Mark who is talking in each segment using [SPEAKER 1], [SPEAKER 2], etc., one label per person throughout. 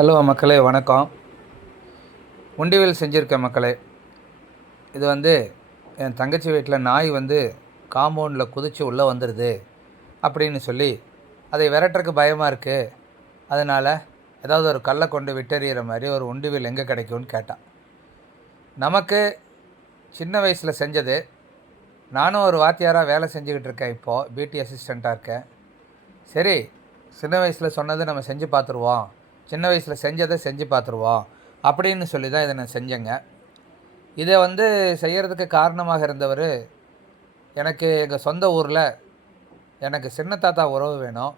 [SPEAKER 1] Hello மக்களே வணக்கம். உண்டியல் செஞ்சுருக்கேன் மக்களே. இது வந்து என் தங்கச்சி வீட்டில் நாய் வந்து காம்பவுண்டில் குதித்து உள்ளே வந்துடுது அப்படின்னு சொல்லி அதை விரட்டுறக்கு பயமாக இருக்குது அதனால் ஏதாவது ஒரு கல்லை கொண்டு விட்டெறிகிற மாதிரி ஒரு உண்டிவில் எங்கே கிடைக்கும்னு கேட்டான். நமக்கு சின்ன வயசில் செஞ்சது. நானும் ஒரு வாத்தியாராக வேலை செஞ்சுக்கிட்டு இருக்கேன் இப்போது பிடி அசிஸ்டண்ட்டாக இருக்கேன். சரி சின்ன வயசில் சொன்னதை நம்ம செஞ்சு பார்த்துருவோம். சின்ன வயசில் செஞ்சதை செஞ்சு பார்த்துருவோம். அப்படின்னு சொல்லி தான் இதை நான் செஞ்சேங்க. இதை வந்து செய்கிறதுக்கு காரணமாக இருந்தவர் எனக்கு எங்கள் சொந்த ஊரில் எனக்கு சின்ன தாத்தா உறவு வேணும்.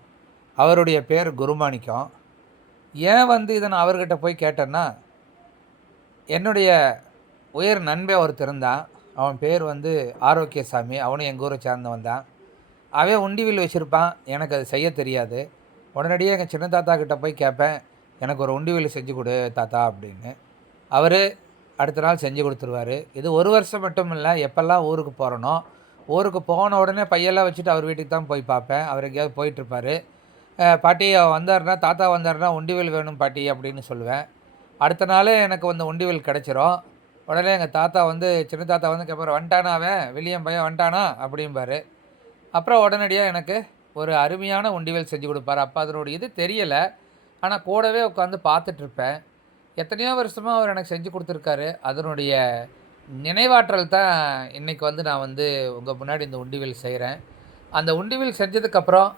[SPEAKER 1] அவருடைய பேர் குருமாணிக்கம். ஏன் வந்து இதை நான் அவர்கிட்ட போய் கேட்டேன்னா என்னுடைய உயர் நண்பே ஒருத்தர் இருந்தான். அவன் பேர் வந்து ஆரோக்கியசாமி. அவனும் எங்கள் ஊரை சேர்ந்தவன் தான் அவன் உண்டிவில் வச்சுருப்பான். எனக்கு அது செய்ய தெரியாது. உடனடியாக எங்கள் சின்ன தாத்தா கிட்டே போய் கேட்பேன். எனக்கு ஒரு உண்டிவில் செஞ்சு கொடு தாத்தா அப்படின்னு. அவர் அடுத்த நாள் செஞ்சு கொடுத்துருவாரு. இது ஒரு வருஷம் மட்டும் இல்லை எப்போல்லாம் ஊருக்கு போகிறனோ ஊருக்கு போன உடனே பையெல்லாம் வச்சுட்டு அவர் வீட்டுக்கு தான் போய் பார்ப்பேன். அவர் எங்கேயாவது போயிட்டுருப்பாரு. பாட்டி வந்தாருன்னா தாத்தா வந்தாருன்னா உண்டிவேல் வேணும் பாட்டி அப்படின்னு சொல்லுவேன். அடுத்த நாளே எனக்கு வந்து உண்டிவேல் கிடச்சிரும். உடனே எங்கள் தாத்தா வந்து சின்ன தாத்தா வந்து கேட்பார் வந்துட்டானா அவன்? வெளியம் பையன் வந்துட்டானா? அப்படிம்பாரு. அப்புறம் உடனடியாக எனக்கு ஒரு அருமையான உண்டிவேல் செஞ்சு கொடுப்பாரு. அப்போ அதனுடைய இது தெரியலை. ஆனால் கூடவே உட்காந்து பார்த்துட்ருப்பேன். எத்தனையோ வருஷமாக அவர் எனக்கு செஞ்சு கொடுத்துருக்காரு. அதனுடைய நினைவாற்றல் தான் இன்றைக்கி வந்து நான் வந்து உங்கள் முன்னாடி இந்த உண்டிவில் செய்கிறேன் அந்த உண்டிவில் செஞ்சதுக்கப்புறம்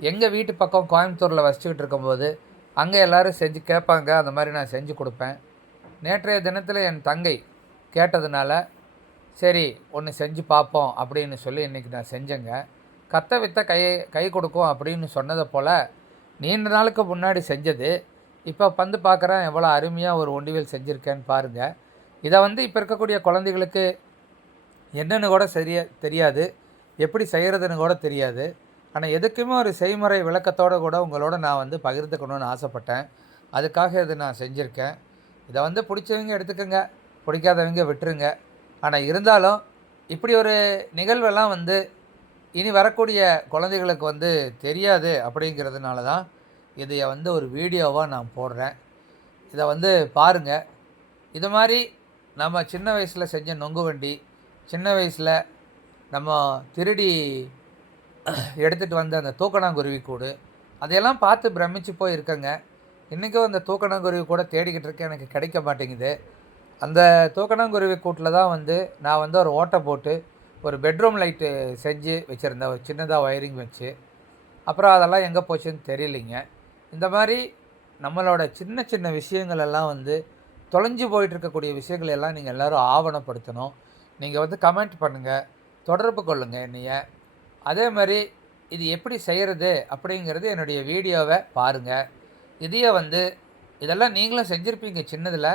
[SPEAKER 1] எங்கள் வீட்டு பக்கம் கோயம்புத்தூரில் வசிச்சுக்கிட்டு இருக்கும்போது அங்கே எல்லோரும் செஞ்சு கேட்பாங்க. அந்த மாதிரி நான் செஞ்சு கொடுப்பேன். நேற்றைய தினத்தில் என் தங்கை கேட்டதுனால சரி ஒன்று செஞ்சு பார்ப்போம் அப்படின்னு சொல்லி இன்றைக்கி நான் செஞ்சேங்க. கத்த வித்த கை கை கொடுக்கும் அப்படின்னு சொன்னதை போல் நீண்ட நாளுக்கு முன்னாடி செஞ்சது. இப்போ வந்து பார்க்குறேன் எவ்வளோ அருமையாக ஒரு ஒண்டிவேல் செஞ்சுருக்கேன்னு பாருங்கள் இதை வந்து இப்போ இருக்கக்கூடிய குழந்தைகளுக்கு என்னென்னு கூட சரியா தெரியாது. எப்படி செய்கிறதுன்னு கூட தெரியாது. ஆனால் எதுக்குமே ஒரு செய்முறை விளக்கத்தோடு கூட உங்களோட நான் வந்து பகிர்ந்துக்கணும்னு ஆசைப்பட்டேன். அதுக்காக இது நான் செஞ்சுருக்கேன். இதை வந்து பிடிச்சவங்க எடுத்துக்கோங்க. பிடிக்காதவங்க விட்டுருங்க. ஆனால் இருந்தாலும் இப்படி ஒரு நிகழ்வெல்லாம் வந்து இனி வரக்கூடிய குழந்தைகளுக்கு வந்து தெரியாது அப்படிங்கிறதுனால தான் இதை வந்து ஒரு வீடியோவாக நான் போடுறேன். இதை வந்து பாருங்கள் இது மாதிரி நம்ம சின்ன வயசில் செஞ்ச நொங்கு வண்டி சின்ன வயசில் நம்ம திருடி எடுத்துகிட்டு வந்த அந்த தூக்கணாங்குருவி கூடு அதையெல்லாம் பார்த்து பிரமிச்சு போய் இருக்கேங்க இன்றைக்கும் அந்த தூக்கணாங்குருவி கூட தேடிக்கிட்டு இருக்கேன். எனக்கு கிடைக்க மாட்டேங்குது. அந்த தூக்கணாங்குருவி கூட்டில் தான் வந்து நான் வந்து ஒரு ஓட்டை போட்டு ஒரு பெட்ரூம் லைட்டு செஞ்சு வச்சுருந்தேன். ஒரு சின்னதாக ஒயரிங் வச்சு. அப்புறம் அதெல்லாம் எங்கே போச்சுன்னு தெரியலிங்க. இந்த மாதிரி நம்மளோட சின்ன சின்ன விஷயங்கள் எல்லாம் வந்து தொலைஞ்சு போயிட்டுருக்கக்கூடிய விஷயங்கள் எல்லாம் நீங்கள் எல்லோரும் ஆவணப்படுத்தணும். நீங்கள் வந்து கமெண்ட் பண்ணுங்கள் தொடர்பு கொள்ளுங்கள் என்னைய. அதே மாதிரி இது எப்படி செய்கிறது அப்படிங்கிறது என்னுடைய வீடியோவை பாருங்கள் இதையே வந்து இதெல்லாம் நீங்களும் செஞ்சுருப்பீங்க சின்னதில்.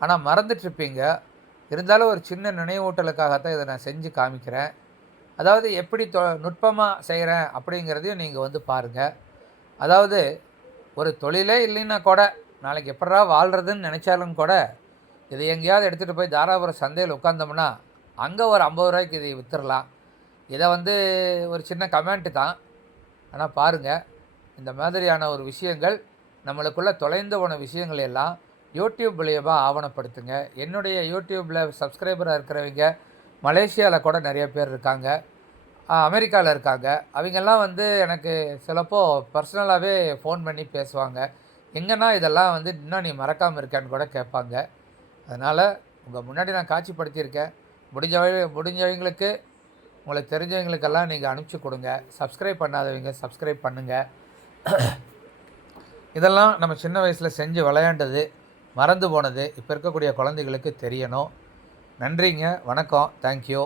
[SPEAKER 1] ஆனால் மறந்துட்டுருப்பீங்க இருந்தாலும் ஒரு சின்ன நினைவூட்டலுக்காகத்தான் இதை நான் செஞ்சு காமிக்கிறேன். அதாவது எப்படி தொ நுட்பமாக செய்கிறேன் அப்படிங்கிறதையும் நீங்கள் வந்து பாருங்கள் அதாவது ஒரு தொழிலே இல்லைன்னா கூட நாளைக்கு எப்படா வாழ்கிறதுன்னு நினச்சாலும் கூட இதை எங்கேயாவது எடுத்துகிட்டு போய் தாராபுரம் சந்தையில் உட்காந்தோம்னா அங்கே ஒரு ஐம்பது ரூபாய்க்கு இதை விற்றுடலாம் இதை வந்து ஒரு சின்ன கமெண்ட்டு தான். ஆனால் பாருங்கள் இந்த மாதிரியான ஒரு விஷயங்கள் நம்மளுக்குள்ளே தொலைந்து போன விஷயங்கள் எல்லாம் யூடியூப் மூலியமாக ஆவணப்படுத்துங்க. என்னுடைய யூடியூப்பில் சப்ஸ்கிரைபராக இருக்கிறவங்க மலேசியாவில் கூட நிறைய பேர் இருக்காங்க. அமெரிக்காவில் இருக்காங்க. அவங்கெல்லாம் வந்து எனக்கு சிலப்போ பர்சனலாகவே ஃபோன் பண்ணி பேசுவாங்க. எங்கன்னா இதெல்லாம் வந்து இன்னும் நீ மறக்காமல் இருக்கேன்னு கூட கேட்பாங்க. அதனால் உங்கள் முன்னாடி நான் காட்சிப்படுத்தியிருக்கேன். முடிஞ்சவங்க முடிஞ்சவங்களுக்கு உங்களுக்கு தெரிஞ்சவங்களுக்கெல்லாம் நீங்கள் அனுப்பிச்சி கொடுங்க. சப்ஸ்கிரைப் பண்ணாதவங்க சப்ஸ்கிரைப் பண்ணுங்கள் இதெல்லாம் நம்ம சின்ன வயசில் செஞ்சு விளையாண்டது. மறந்து போனது. இப்போ இருக்கக்கூடிய குழந்தைகளுக்கு தெரியணும். நன்றிங்க. வணக்கம்.
[SPEAKER 2] Thank you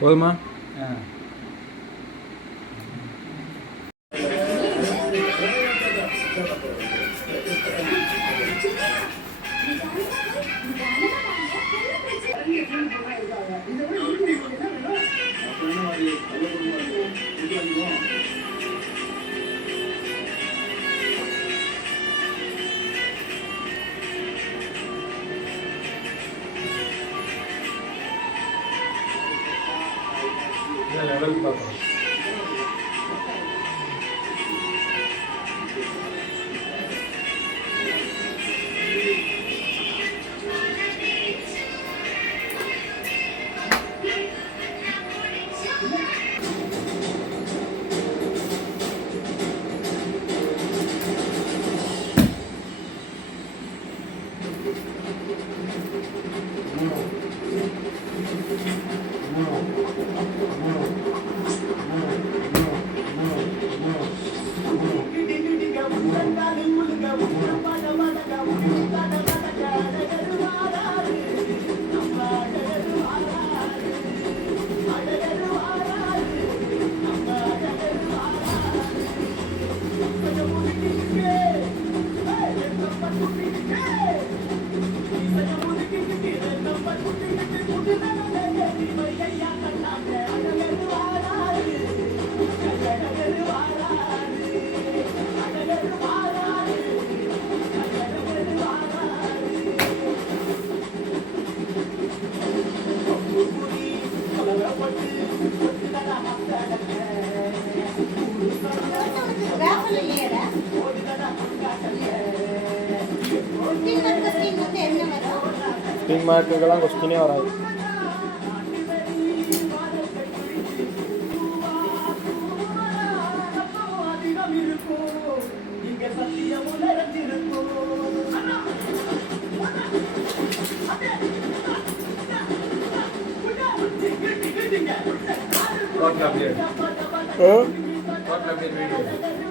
[SPEAKER 3] போதுமா மார்க்குக்கெல்லாம் கொஸ்டினே வராது
[SPEAKER 1] டோட்டல் அப்படியே
[SPEAKER 3] ஆ
[SPEAKER 1] டோட்டல் அப்படியே வீடியோ